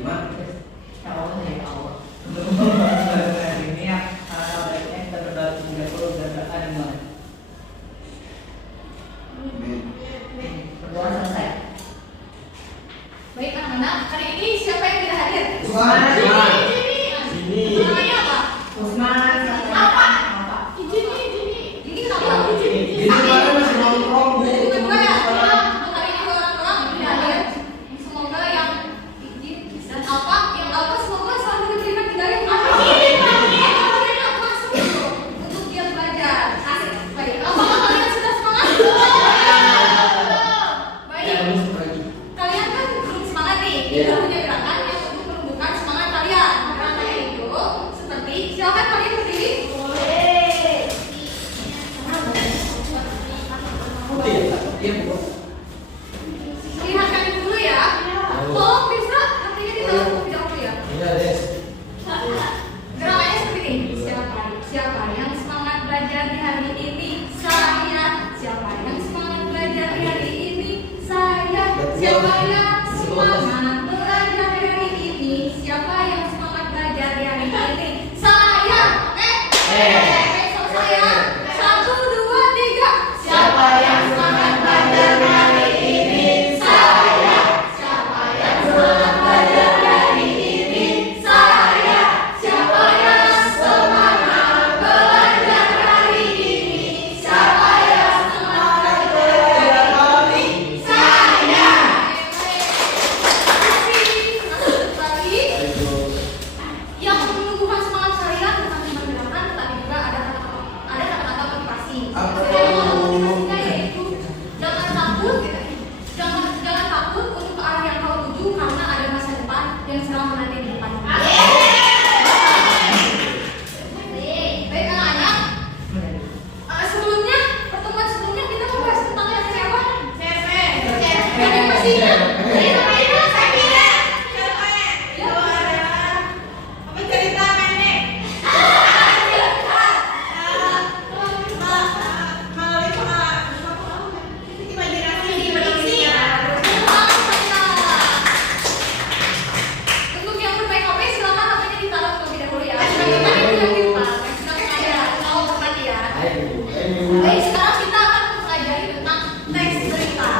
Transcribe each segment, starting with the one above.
Gimana? Ya Allah, ya Allah. Ini ya, baiknya kita berbagi 30 dan berkah dimulai. Berdoa selesai. Baik anak-anak, hari ini siapa yang tidak hadir? Usman. Sini. Namanya apa? Usman. Apa? Ini kenapa? Ini mana masih nongkrong Bu? Semoga ya, untuk hari ini orang-orang tidak hadir. Semoga yang izin dan apa, yang apa semoga selalu diberikan hidayah. Masuk untuk dia belajar. Asik. Baik. Apakah kalian sudah semangat? Baik. Kalian kan belum semangat nih. Kita punya gerakan yang untuk menumbuhkan semangat kalian. Gerakannya itu seperti silakan kalian berdiri. Iya Bu. Lihatkan itu dulu ya. Tolong bisa artinya di dalam kopi dahulu ya. Iya Des. Gerakannya seperti ini. Siapa yang semangat belajar di hari ini? Saya. Siapa yang semangat belajar di hari ini? Saya. Siapa yang semangat belajar di hari ini? Siapa yang semangat belajar di hari ini? Saya. Sama saya. 1, 2, 3. Siapa yang semangat belajar di hari ini? Saya. Siapa yang semangat belajar di hari ini? Saya. Siapa yang semangat belajar hari ini? Siapa yang semangat belajar hari ini? Saya. Lagi. Yang menumbuhkan semangat kalian bukan cuma gerakan, tetapi juga ada kata-kata motivasi. Apa Motivasinya yaitu jangan takut, jangan takut untuk ke arah yang kau tuju karena ada masa depan yang sedang menanti di depan. Baik anak-anak. Sebelumnya pertemuan sebelumnya kita membahas tentang siapa? Yang masih ingat? Untuk yang bermain HP silakan HP-nya ditaruh terlebih dahulu ya. Silakan itu yang dilepas. Silakan saya mau bermati ya. Baik, sekarang kita akan mempelajari tentang teks berita.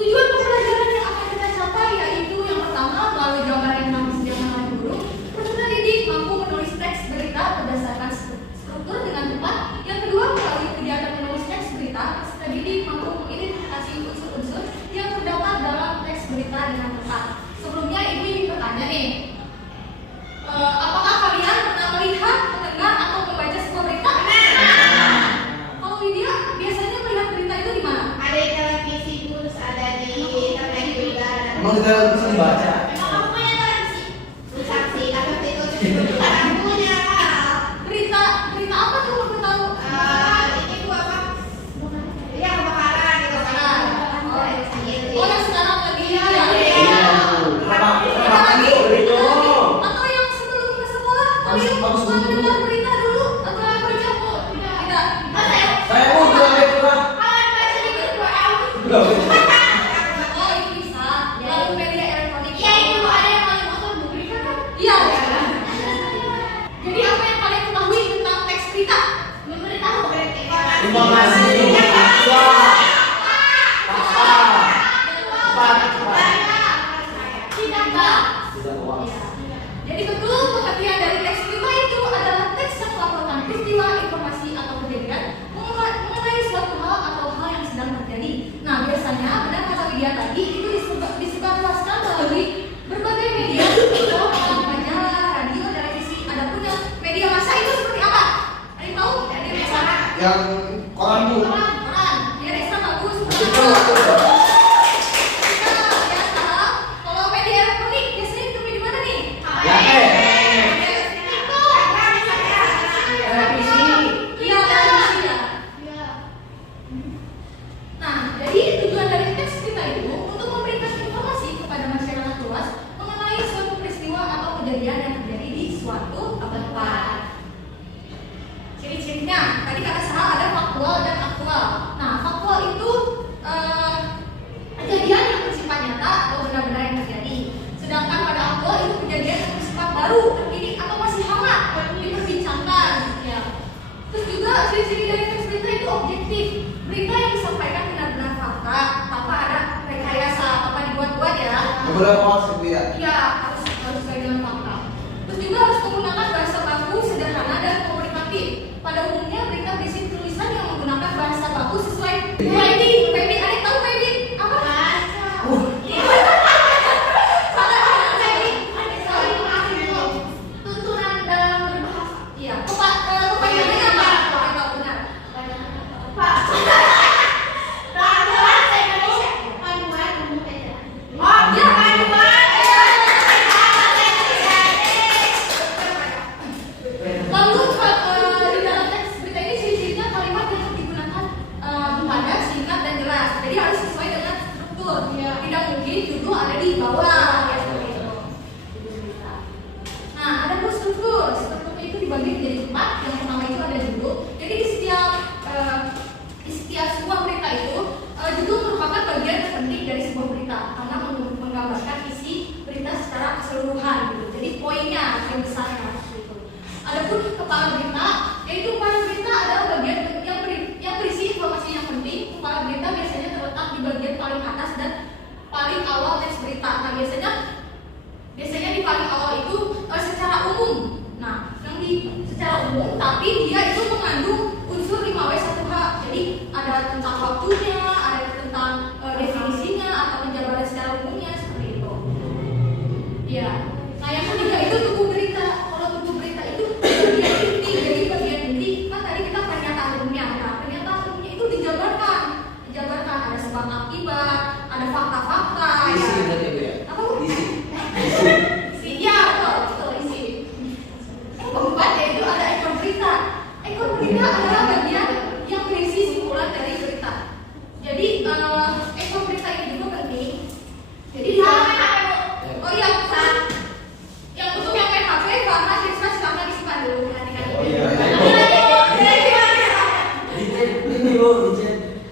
Tujuan pembelajaran yang akan kita capai yaitu yang pertama melalui gambar yang disediakan oleh guru, peserta didik mampu menulis teks berita berdasarkan struktur dengan tepat. Yang kedua melalui kegiatan menulis teks berita, peserta didik mampu mengidentifikasi unsur-unsur yang terdapat dalam teks berita dengan tepat. Sebelumnya ibu ingin bertanya nih, apakah kalian pernah melihat, mendengar atau membaca sebuah berita? Kalau Widya biasanya melihat berita itu di mana? Ada di televisi, terus ada di internet juga. Emang kita bisa baca? Emang kamu punya televisi? Saksi, tapi itu aku punya. Berita apa tuh kamu tahu? Ini gua apa? Iya kebakaran gitu kan. Oh yang sekarang lagi ya. Atau yang sebelum ke sekolah kalian pernah mendengar berita dulu atau yang baca? Tidak. Saya mau jual kurang. Oh itu bisa. Lalu media elektronik. Iya itu ada yang paling motor berita kan? Iya. Jadi apa yang kalian ketahui tentang teks berita? Memberitahu Informasi. Tidak uang. Jadi betul pengertian dari teks berita itu adalah teks yang melaporkan peristiwa, informasi atau kejadian mengenai suatu hal atau hal yang sedang terjadi. Nah biasanya benar kata Widya tadi itu disebarluaskan melalui berbagai media, majalah, radio, televisi. Adapun yang media massa itu seperti apa? Ada yang tahu? Media massa? Yang koran Bu. Koran. Biar ekstra bagus. Itu. Kalau media elektronik biasanya ditemui di mana nih? Ya, Televisi. Iya, televisi ya. Nah, jadi tujuan dari teks kita itu untuk memberikan informasi kepada masyarakat luas mengenai suatu peristiwa atau kejadian yang terjadi di suatu tempat. Ciri-cirinya, tadi kata Sarah ada faktual dan aktual. Nah, faktual itu Boleh hoax gitu ya. Iya, harus sesuai dengan fakta. Terus juga harus menggunakan bahasa baku sederhana dan komunikatif. Pada umumnya berita berisi tulisan yang menggunakan bahasa baku sesuai PID. PID, ada yang tahu PID? Apa? Tuntunan dalam berbahasa. Iya, kepanjangannya apa? Boleh tahu benar. Lalu di dalam teks berita ini ciri-cirinya kalimat yang digunakan padat, singkat dan jelas. Jadi harus sesuai dengan struktur. Tidak mungkin judul ada di bawah ya seperti itu. Nah, ada dua struktur. Struktur itu dibagi menjadi 4. Yang pertama itu ada judul. Jadi di setiap sebuah berita itu judul merupakan bagian terpenting dari sebuah berita karena menggambarkan isi berita secara keseluruhan gitu. Jadi poinnya yang besarnya gitu. Adapun kepala berita, yaitu kepala berita adalah bagian yang berisi informasi yang penting. Kepala berita biasanya terletak di bagian paling atas dan paling awal teks berita. Nah, biasanya di paling awal itu secara umum. Nah, yang secara umum, tapi dia itu mengandung unsur 5W1H. Jadi ada tentang waktunya, ada tentang definisinya atau penjabaran secara umumnya seperti itu. Ya. Nah, yang ketiga itu tubuh berita. Kalau tubuh berita itu bagian inti, jadi bagian inti kan tadi kita pernyataan umumnya. Nah, pernyataan umumnya itu dijabarkan ada sebab akibat, ada fakta-fakta. Isi berarti Bu ya. Apa Bu? Isi. Iya, betul isi. Yang keempat yaitu ada ekor berita. Ekor berita adalah bagian yang berisi simpulan dari berita. Jadi ekor berita ini juga penting. Jadi di dalam oh iya, yang untuk yang main HP karena siswa silahkan disimpan dulu perhatikan. Oh iya. Ini Bu,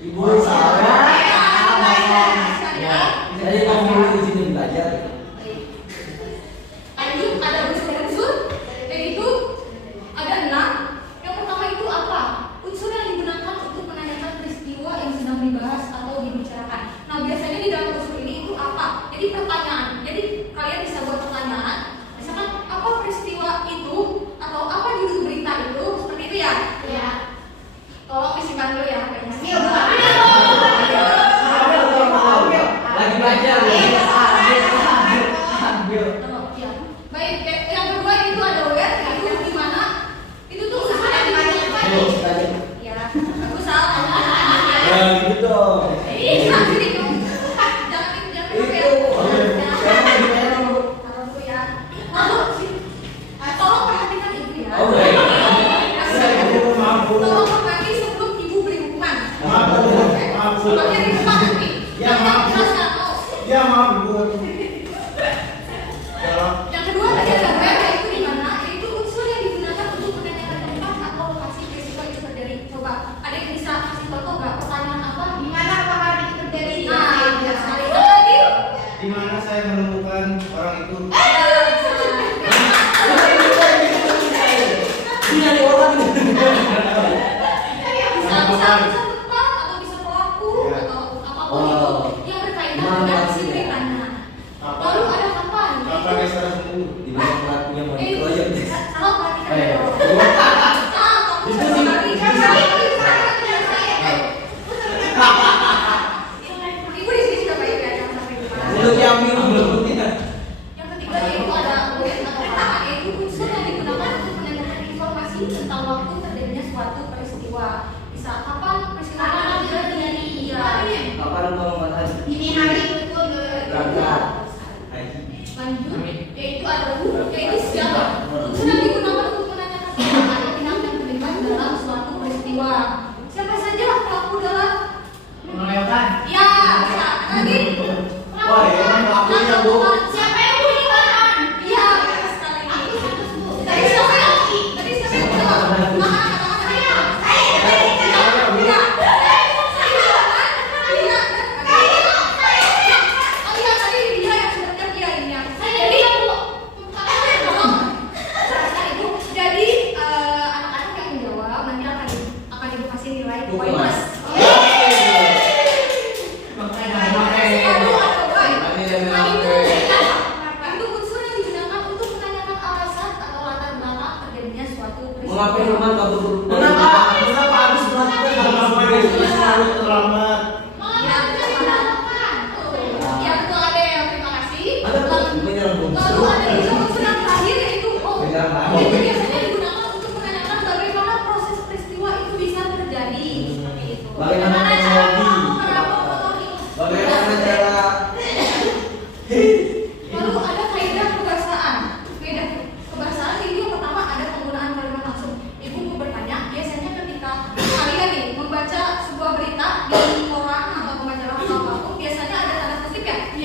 Ibu Sarah. Jadi ngomong di sini belajar. Lanjut, ada unsur-unsur, yaitu ada 6. Yang pertama itu apa? Unsur yang digunakan untuk menanyakan peristiwa yang sedang dibahas atau dibicarakan. Nah, biasanya di dalam unsur ini itu apa? Jadi pertanyaan. Jadi kalian bisa buat pertanyaan. Misalkan apa peristiwa itu atau apa judul berita itu? Seperti itu ya? Iya. Tolong disimpan dulu ya. Lagi belajar. Baik, yang kedua itu ada where, itu di mana? Itu tuh unsur yang digunakan. Ya, aku salah. Ya gitu dong. Jangan jangan ya. Taruh dulu ya. Lalu tolong perhatikan ibu ya. Oh, baik. Tolong berbagi sebelum ibu beri hukuman. Maaf. Bagian di depan nanti. Ya, maaf. Jelaskan. Oh. Ya maaf Bu. Yang kedua tadi ada where, yaitu di mana? Yaitu unsur yang digunakan untuk menanyakan tempat atau lokasi peristiwa itu terjadi. Coba, ada yang bisa kasih contoh nggak? Pertanyaan apa? Di mana apakah itu terjadi? Nah, benar sekali. Lagi. Di mana saya menemukan orang itu? Ini ada orang ini. Bisa tempat atau bisa pelaku atau apapun itu yang berkaitan dengan si beritanya. Lalu ada kapan? Kapan dia secara sembuh? Di mana pelakunya mau dikeroyok? Salah perhatikan Eh. dulu. Salah, kamu sudah tadi. Ibu di sini sudah baik ya, jangan sampai lupa. Belum yang minum. Yang ketiga yaitu ada where atau kapan, yaitu unsur yang digunakan untuk menanyakan informasi tentang waktu terjadinya suatu peristiwa. Bisa kapan peristiwa itu terjadi? Iya. Kapan pengobatan? Ini hari betul. Berangkat. Lanjut, yaitu ada yaitu siapa? Unsur yang digunakan untuk menanyakan siapa ada pihak yang terlibat dalam suatu peristiwa. Siapa saja pelaku dalam? Mengeluarkan. Ya, bisa. Lagi. Wah, ya, pelakunya, Bu. Siapa yang bunyikan? Iya, benar sekali. Tadi siapa yang? Tadi siapa yang jawab? Katakan saya. Jadi anak-anak yang menjawab nanti akan ibu kasih nilai poin plus. Amin ya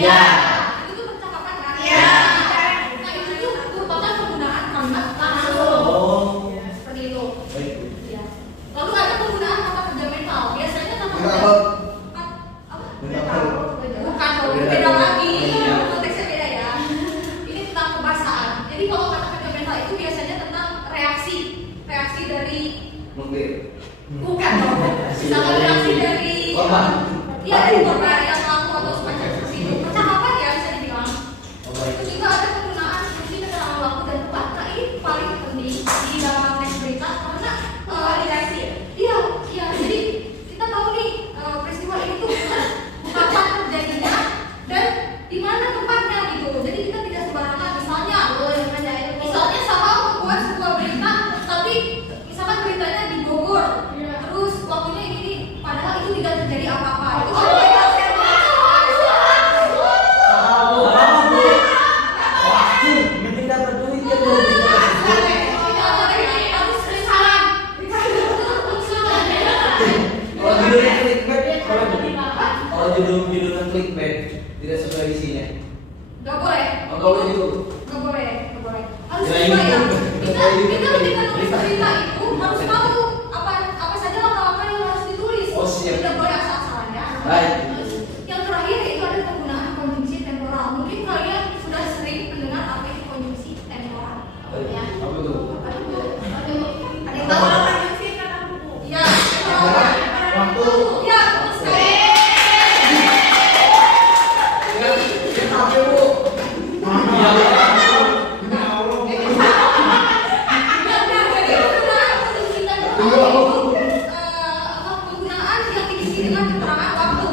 Iya. Itu tuh percakapan kan? Iya. Nah itu tuh merupakan penggunaan kalimat langsung. Oh. Seperti itu. Baik. Iya. Lalu ada penggunaan kata kerja mental. Biasanya kata kerja Apa? apa? Mental. Bukan, beda lagi. Konteksnya beda ya. Ini tentang kebahasaan. Jadi kalau kata kerja mental itu biasanya tentang reaksi dari Mungkin. bukan dong. Misalkan reaksi dari Korban. Iya, dari korban yang pelaku atau semacam seperti itu. Percakapan ya bisa dibilang. Oh, baik. Itu juga ada penggunaan fungsi keterangan waktu dan tempat. Nah ini paling penting di dalam teks berita karena validasi. Iya. Jadi kita tahu nih peristiwa ini tuh kapan terjadinya dan di mana tempatnya gitu. Jadi kita tidak sembarangan. Misalnya sama membuat sebuah berita, tapi misalkan beritanya di Bogor, terus waktunya ini, padahal itu tidak terjadi apa-apa. Itu Mending dapat duit ya bro. Kalau judulnya clickbait, kalau judulnya clickbait tidak sesuai isinya. Gak boleh. Oh, gak boleh gitu. Gak boleh. Harus Ya, sesuai ya. itu. Kita ketika nulis berita itu harus tahu apa saja langkah-langkah yang harus ditulis. Oh, siap. Tidak boleh asal-asalan ya. Baik. Yang terakhir itu ada penggunaan konjungsi temporal. Mungkin kalian sudah sering mendengar apa itu konjungsi temporal. Ya. Apa tuh? Ada yang tahu? Iya. Waktu. Iya, betul sekali. Oke bu. Penggunaan yang diisi dengan keterangan waktu.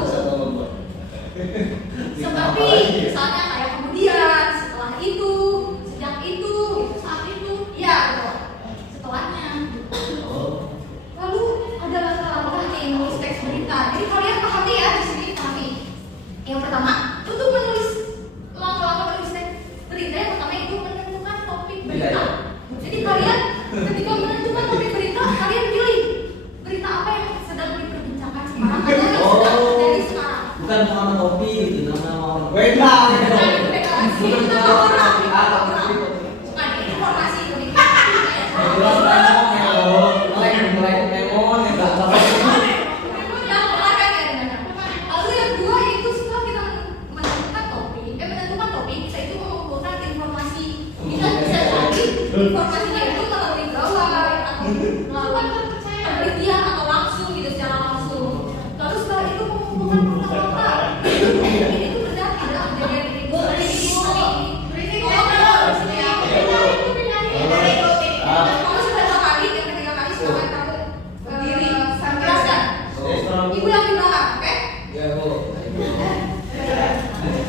Seperti misalnya kayak kemudian, setelah itu, sejak itu, saat itu, ya betul. Setelahnya. Lalu ada langkah-langkah nih menulis teks berita. Jadi kalian pahami ya di sini pahami. Yang pertama, untuk menulis langkah-langkah menulis teks berita yang pertama itu menentukan topik berita. Jadi kalian ketika menentukan topik berita, kalian pilih berita apa yang sedang diperbincangkan sekarang atau yang sedang terjadi sekarang. Bukan nama topi gitu, nama orang. Beda. Nah, itu beda lagi. Itu nama orang. Ah, Bukan informasi itu. jelas lemon ya bro. Lemon yang nggak apa. Lalu yang kedua itu setelah kita menentukan topik, kita itu mengumpulkan informasi. Bisa jadi informasinya itu melalui gawai atau melalui penelitian atau langsung gitu secara langsung. Lalu setelah itu mengumpulkan fakta. Ini benar tidak kejadian ini. Kamu sudah 2 kali, yang ketiga kali sekarang kamu berdiri jelaskan. Ibu yang di belakang, oke? Ya bu.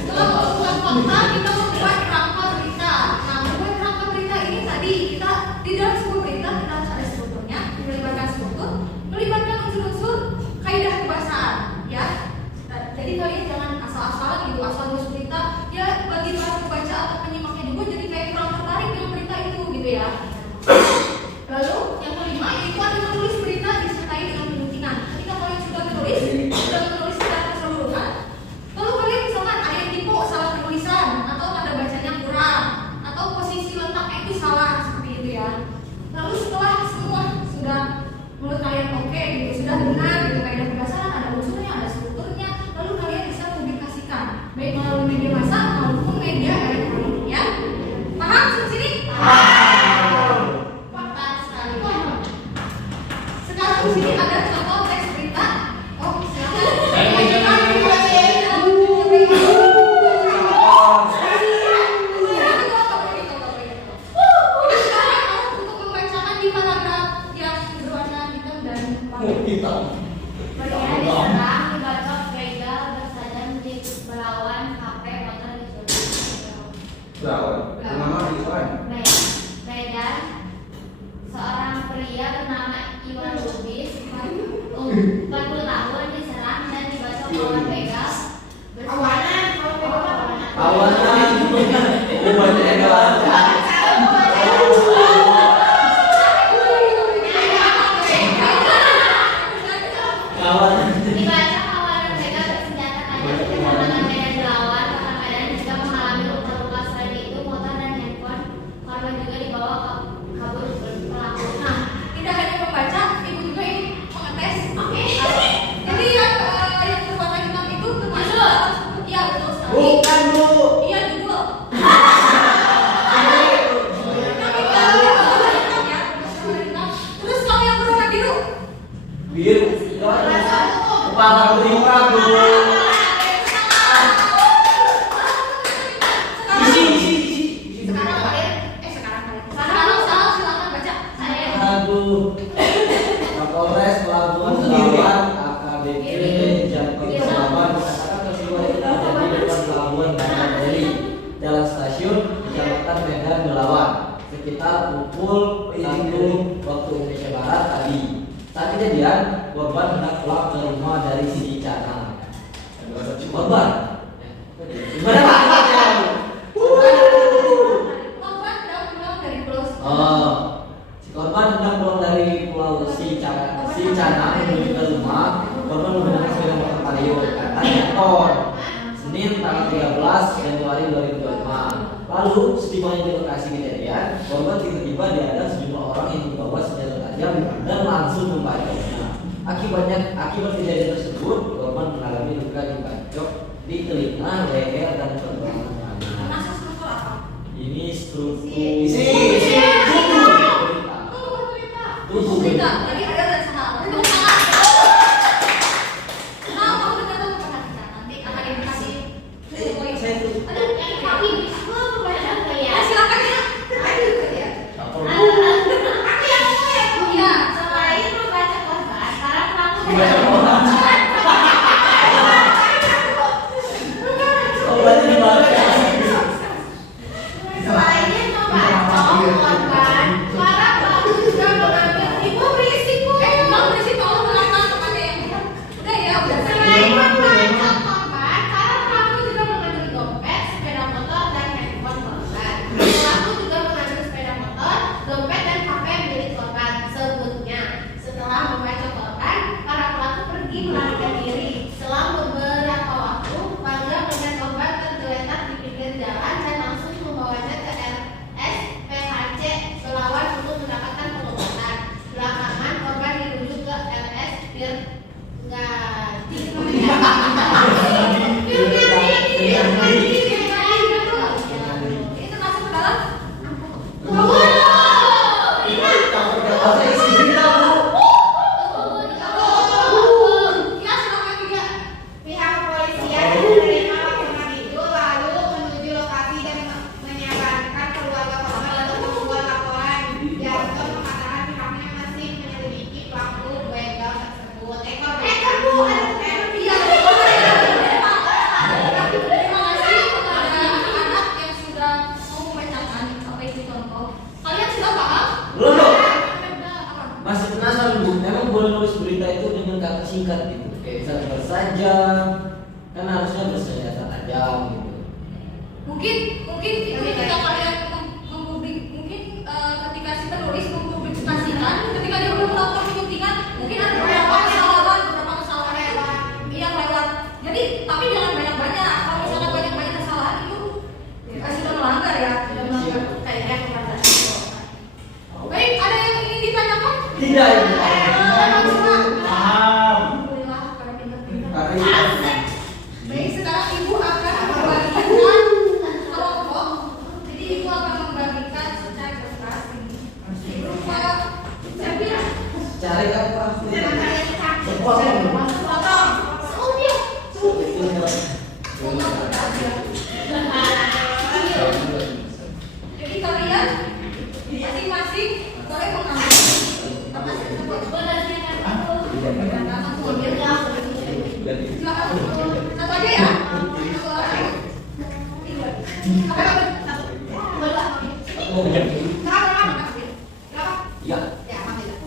Setelah mengumpulkan fakta, kita membuat rangka berita. Nah, membuat rangka berita ini tadi kita di dalam sebuah berita kita harus ada strukturnya, melibatkan struktur, melibatkan unsur-unsur kaidah kebahasaan, ya. Jadi kalian jangan asal-asalan gitu, asal nulis berita. Ya bagi para pembaca atau penyimangnya juga jadi kayak kurang tertarik dengan berita itu gitu ya. Lalu yang kelima yaitu ada menulis berita disertai dengan penuntingan. Ketika kalian sudah menulis secara keseluruhan, lalu kalian misalkan ada yang tipe salah penulisan atau tanda bacanya kurang atau posisi letaknya itu salah seperti itu ya. Lalu setelah semua sudah menurut kalian oke gitu, sudah benar gitu kaidah kebahasaan, ada unsurnya, ada strukturnya, lalu kalian bisa publikasikan baik melalui media massa maupun media elektronik ya. Paham sampai sini? Mantap sekali. Sekarang di sini ada contoh teks berita. Oh, untuk membacakan di paragraf yang berwarna hitam dan Hitam. Pria diserang, dibacok, begal, bersaja menjadi belawan, HP, motor disuruh. Berapa? Nama Iwan. Medan, seorang pria bernama Iwan Lubis, 40 tahun, diserang dan dibacok oleh begal. Kawanan, kalau begal Kawanan. Bukannya enak. Kawanan. Dibaca kawanan begal bersenjata tajam di kecamatan Medan Belawan, Iya dulu. Terus kalau yang berwarna biru? Biru. Kepala berlima bro. Sekarang silakan baca. Aduh. Kapolres Pelabuhan Selatan AKBP Jangkauan Pelabuhan mengatakan peristiwa itu terjadi di depan Pelabuhan Bandar Deli, Jalan Stasiun, Kecamatan Medan Belawan, sekitar pukul 1 waktu Indonesia Barat tadi. Saat kejadian, korban hendak pulang ke rumah dari Sicana. Korban? Gimana Pak? Korban sedang pulang dari Pulau Oh, si korban hendak pulang dari Pulau Sicana menuju ke rumah. Korban menggunakan sepeda motor Vario motor Senin tanggal 13 Januari 2025. Lalu setibanya di lokasi kejadian, korban tiba-tiba dihadang sejumlah orang yang membawa senjata tajam dan langsung membacoknya. Akibat kejadian tersebut, korban mengalami luka dibacok di telinga, leher, dan pergelangan tangan. Masa struktur apa? Ini struktur Tubuh berita. Tadi ada dan salah. Tepuk tangan. Nah, kamu dengar perhatikan. Nanti akan dikasih poin. Ada Tapi bisa membaca nggak ya? silakan ya. Ayo ya. Iya. Selain membaca korban, para pelaku Membaca korban. Korbannya dibaca. Selain membaca korban, para pelaku juga mengambil Ibu berisik, Bu. Emang berisik kalau teman-teman temannya. Udah ya, udah. Selain membaca korban, para pelaku juga mengambil dompet, sepeda motor, dan handphone korban. Pelaku juga mengambil sepeda motor, dompet, dan HP milik korban. Sebutnya, setelah membaca korban, para pelaku pergi melarikan diri. Selang beberapa waktu, warga melihat korban tergeletak di pinggir jalan dan langsung membawanya ke RSPHC Belawan untuk mendapatkan pengobatan. Belakangan korban dirujuk ke RS Itu masuk ke dalam. Masa isi berita, Bu? Ya, silakan juga. Pihak kepolisian menerima laporan itu lalu menuju lokasi dan menyabarkan keluarga korban untuk membuat laporan. Jarto mengatakan pihaknya masih menyelidiki pelaku begal tersebut. Iya. Terima kasih kepada anak-anak yang sudah mau membacakan apa itu contoh. Kalian sudah paham? Belum, Bu. Apa? Masih penasaran, Bu? Emang boleh nulis berita itu dengan kata singkat gitu? Kayak misalnya bersaja, kan harusnya bersenjata tajam gitu. Mungkin ketika kalian ketika si penulis mempublikasikan, ketika dia belum melakukan penyidikan, mungkin ada beberapa kesalahan yang lewat. Jadi, tapi jangan banyak-banyak. Kalau misalnya banyak-banyak kesalahan itu sudah melanggar ya, sudah melanggar kayaknya kepada. Baik, ada yang ingin ditanyakan? Tidak, ya, Bu. Paham. Alhamdulillah, pada pintar-pintar. Baik, sekarang ibu akan membagikan kelompok. Jadi ibu akan membagikan secara kertas ini. Berupa cermin. Cari apa? Foto kertas ya. Jadi kalian masing-masing boleh mengambil kertas tersebut. Silakan. Satu aja ya. Satu orang. Iya. Ya, alhamdulillah.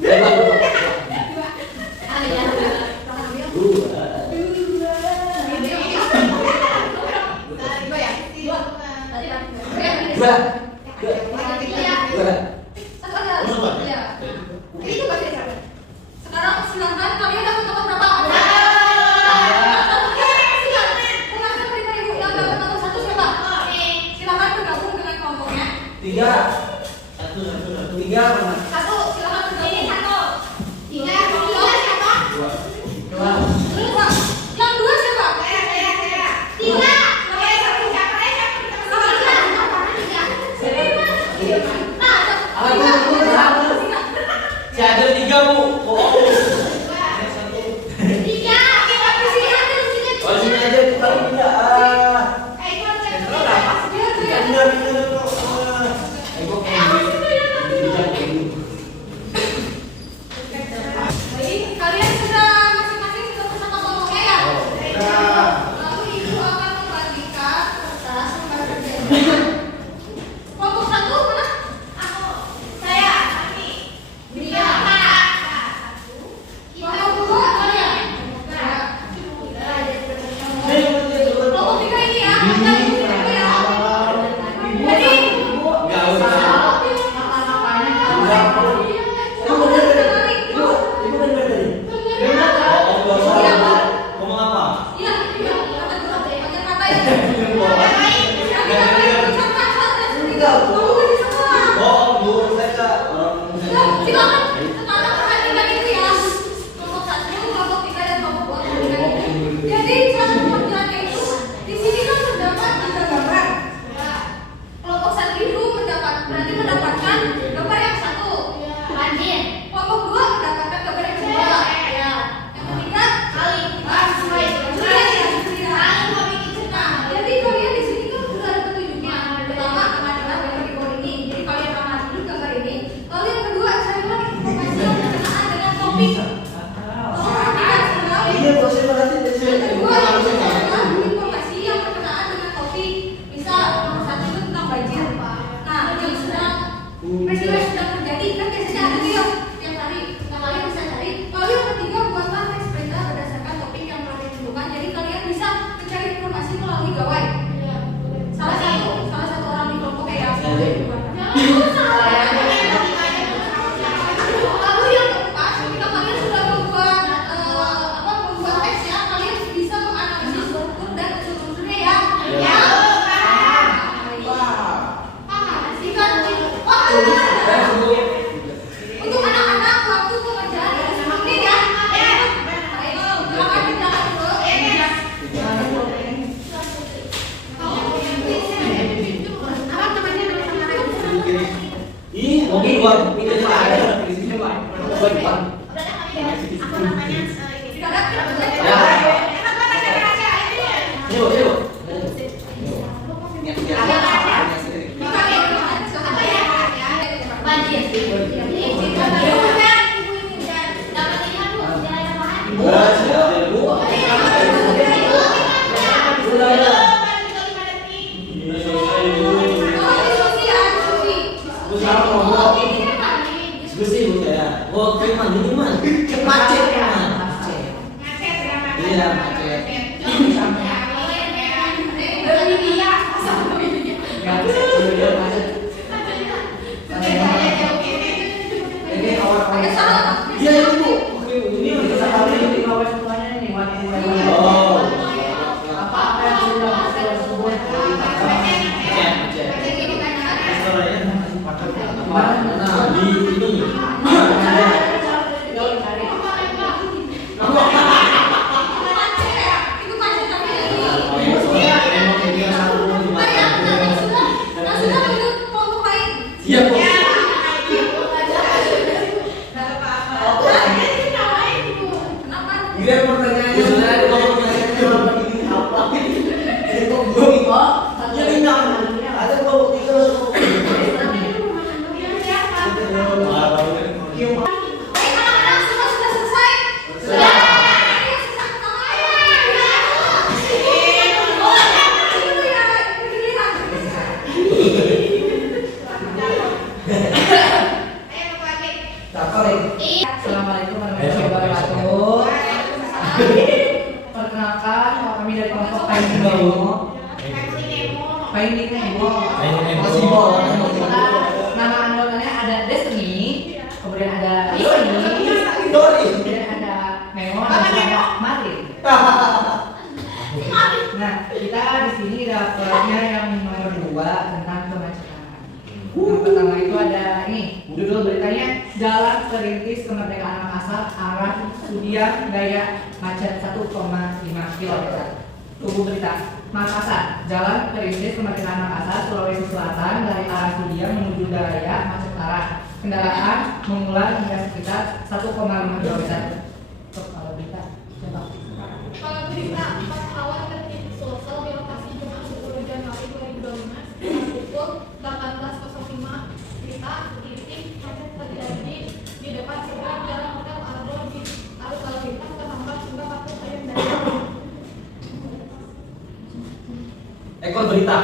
Dua ya? Dua. Satu aja. Ya. Itu bahasa siapa? Sekarang silakan kalian dapat nomor berapa? Silakan berikan ibu yang dapat nomor 1 siapa? Silakan bergabung dengan kelompoknya. Tiga. Tiga mana? 1, silakan bergabung. Tiga siapa? Dua. Dua. Yang 2 siapa? Saya. Tiga. Oke, satu siapa? buat ini ada di sini Pak. Buat Pak. Aku namanya ini. Yuk, yuk. Macet. Iya, macet. Iya, Ibu. Ini udah sampai ini. Oh. Apa yang sudah masuk semua? Nah, di ini. Iya, Bu. Gila pertanyaannya sebenarnya kalau pertanyaannya cuma ini apa? Ini kok belum kok? Jadi enggak ada kalau tiga Assalamualaikum warahmatullahi wabarakatuh. Perkenalkan, kami dari kelompok Finding Nemo. Nama anggotanya ada Destiny, kemudian ada Yoni, kemudian ada Memo dan ada Martin. Nah, kita di sini dapatnya yang nomor 2 tentang kemacetan. Yang pertama itu ada ini, judul beritanya Jalan Perintis Kemerdekaan Makassar arah Sudiang Gaya macet 1,5 km. Tunggu berita. Makassar, Jalan Perintis Kemerdekaan Makassar, Sulawesi Selatan dari arah Sudiang menuju Gaya macet parah. Kendaraan mengular hingga sekitar 1,5 km. Kalau berita, coba. Kalau berita 4 pesawat tertimbun Sulsel di lokasi Jumat 10 Januari 2025 pukul 18.05 berita titik macet terjadi di depan seberang Jalan Hotel Argo di arus lalu lintas terhambat hingga patung ayam dan ekor berita.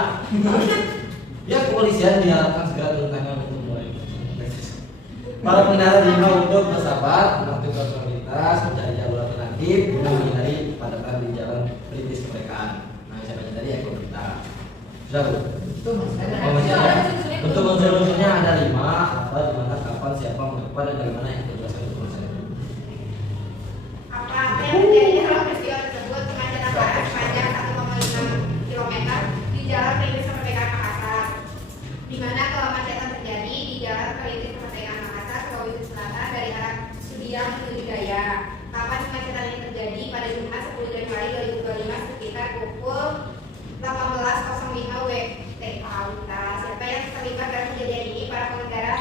Ya, kepolisian diharapkan segera turun tangan untuk mulai. Para pengendara diimbau untuk bersabar, menertibkan lalu lintas, mencari jalur alternatif guna menghindari kepadatan di jalan perintis kemerdekaan. Nah, saya baca tadi ekor berita. Sudah, Bu? Itu maksudnya. Bentuk unsur-unsurnya ada 5, apa, di mana, kapan, siapa, mengapa, dan dari mana yang terjelaskan itu maksudnya. Apa yang terjadi dalam peristiwa tersebut? Kemacetan parah sepanjang 1,5 km di Jalan Perintis Kemerdekaan Makassar, di mana kemacetan terjadi di Jalan Perintis Kemerdekaan Makassar, Sulawesi Selatan dari arah Sudiang menuju Gaya. Kapan kemacetan ini terjadi? Pada Jumat 10 Januari 2025 sekitar pukul 18.05 WTA. Siapa yang terlibat dalam kejadian ini? Para pengendara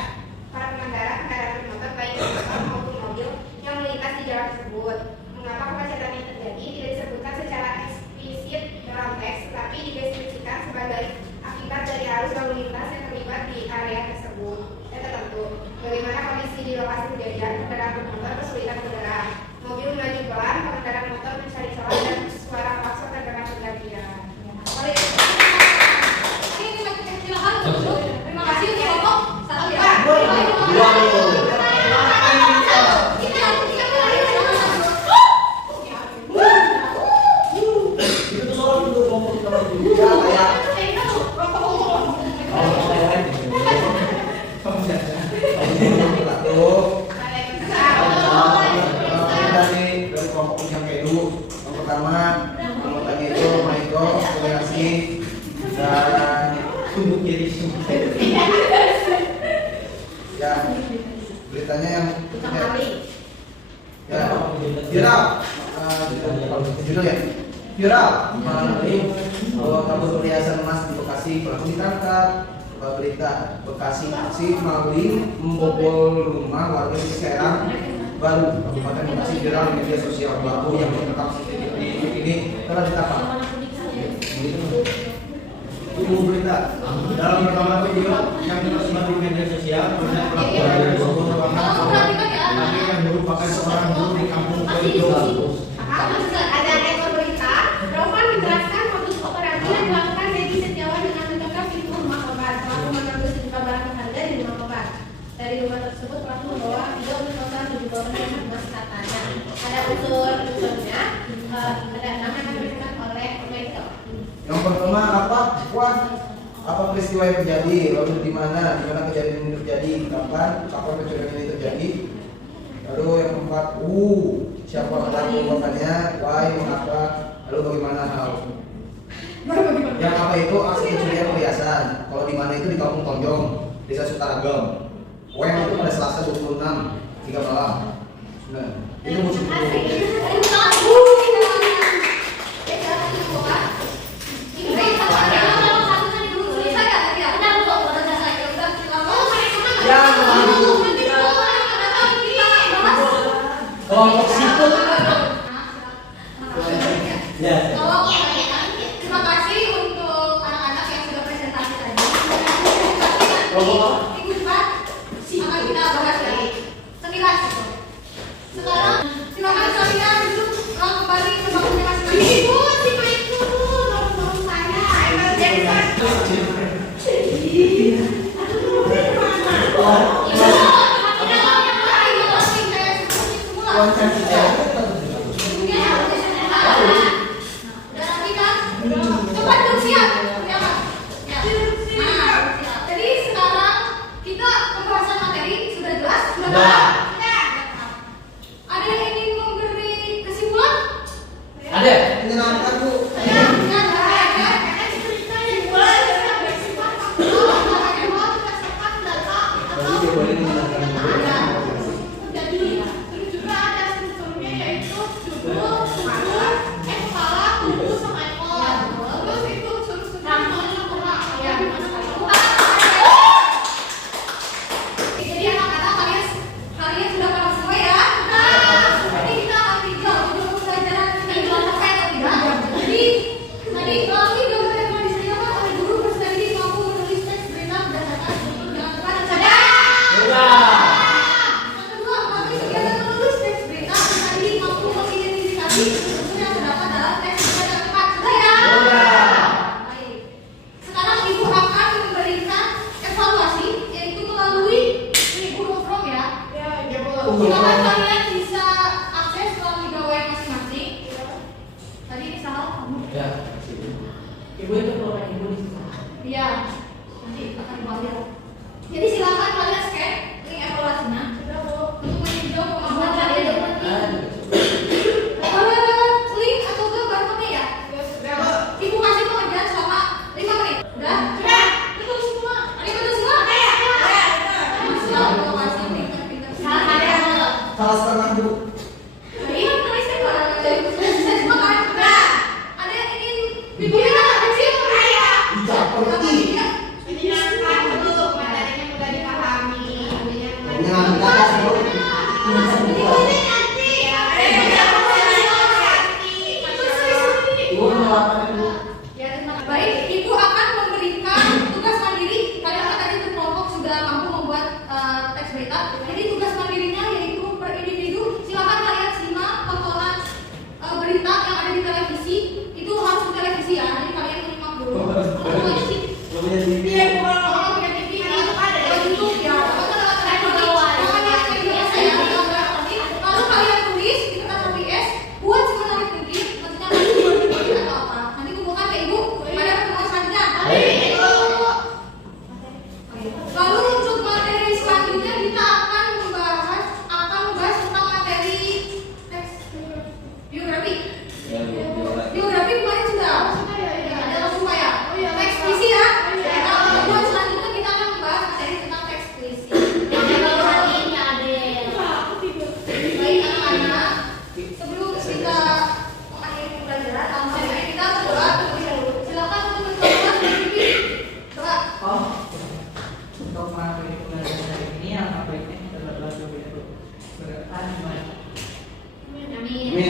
kendaraan bermotor baik motor maupun mobil yang melintas di jalan tersebut. Mengapa kemacetan ini terjadi? Tidak disebutkan secara eksplisit dalam teks, tetapi dideskripsikan sebagai akibat dari arus lalu lintas yang terlibat di area tersebut. Tertentu. Bagaimana kondisi di lokasi kejadian? Kendaraan bermotor kesulitan bergerak, mobil melaju pelan, pengendara motor mencari celah dan suara klakson terdengar bergantian. terima kasih untuk kelompok 1 ya. Itu soal untuk kelompok kita lagi. Ya, kayak dari kelompok yang kayak dulu. Yang pertama, kalau tadi itu Maiko, koordinasi dan tubuh kiri ya beritanya yang ya viral judul ya viral mengenai bahwa kabur perhiasan emas di Bekasi, pelaku ditangkap. berita Bekasi aksi maling membobol rumah warga di Serang Baru, Kabupaten Bekasi viral di media sosial. Pelaku yang merekam CCTV ini telah ditangkap. Tunggu berita. Dalam rekaman video yang tersebar di media sosial, terlihat pelaku dari sebuah ruangan laki yang merupakan seorang guru di kampung Koido. Ada ekor berita. Roman menjelaskan modus operandi yang dilakukan Dedi Setiawan dengan mengetok pintu rumah korban. Pelaku mengambil sejumlah barang berharga di rumah korban. Dari rumah tersebut pelaku membawa 3 unit total 7 barang yang emas katanya. Ada unsurnya, ada 6 yang diberikan oleh Michael. Yang pertama apa peristiwa yang terjadi, lalu di mana kejadian ini terjadi, kapan kejadian ini terjadi. Lalu yang keempat, siapa pelaku korbannya, why, mengapa, lalu bagaimana hal. Yang apa itu aksi pencurian perhiasan. Kalau di mana itu di Kampung Tonjong, Desa Sutaragam. Yang itu pada Selasa 26 3 malam. Nah, itu musik Kelompok siput. Ya. Terima kasih untuk anak-anak yang sudah presentasi tadi. Minggu depan akan kita bahas lagi sekilas. Sekarang silakan kalian duduk kembali ke bangkunya masing-masing. Ibu, si Mike dulu, tolong saya. Jadi sekarang kita pembahasan materi sudah jelas, sudah paham? Ada yang ingin memberi kesimpulan? Ada. menyenangkan Bu. Jadi anak-anak kalian Amin. Amin.